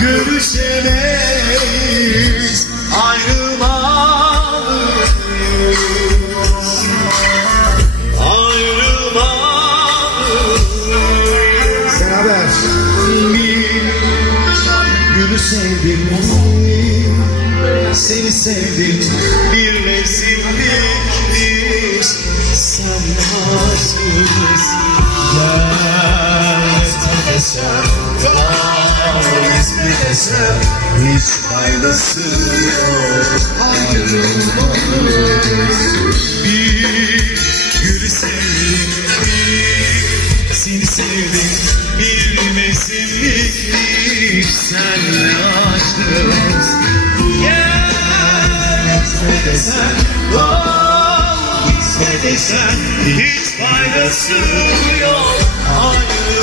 Görüşemeyiz ayrılmalıyız. Ayrılmalıyız Beraber. bir sevdim seni sevdim. Bir mevsimlikmiş sen aşkımız desem desem hiç faydası yok ayrılmalıyız bir gülü sevdim bir seni sevdim bir mevsimlikmiş senle aşkımız Gel etme desen Ol gitme desen Hiç faydası yok Senin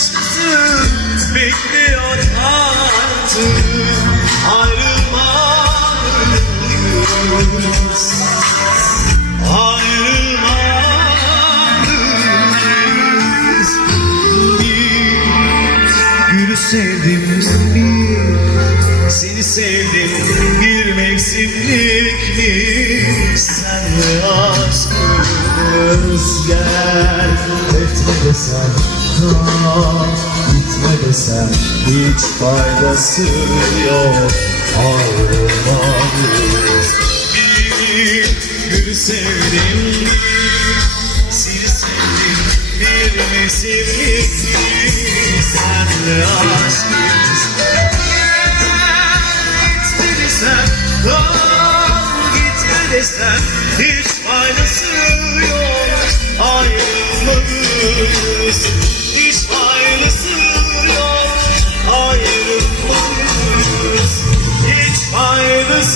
bir başkası bekliyor artık Ayrılmalıyız Ayrılmalıyız Bir Gülü sevdim bir Seni sevdim. Bir mevsimlikmiş Senle aşkımız. Gel Etme kal Gitme desen hiç faydası yok. Ayrılmalıyız. Bir gülü sevdim bir Seni sevdim bir mevsimlikmiş Senle aşkımız Gitme desen kal Gitme desen hiç faydası yok. Ayrılmalıyız Çok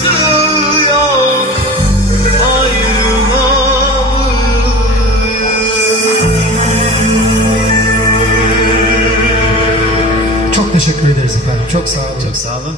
teşekkür ederiz efendim. Çok sağ olun. Çok sağ olun.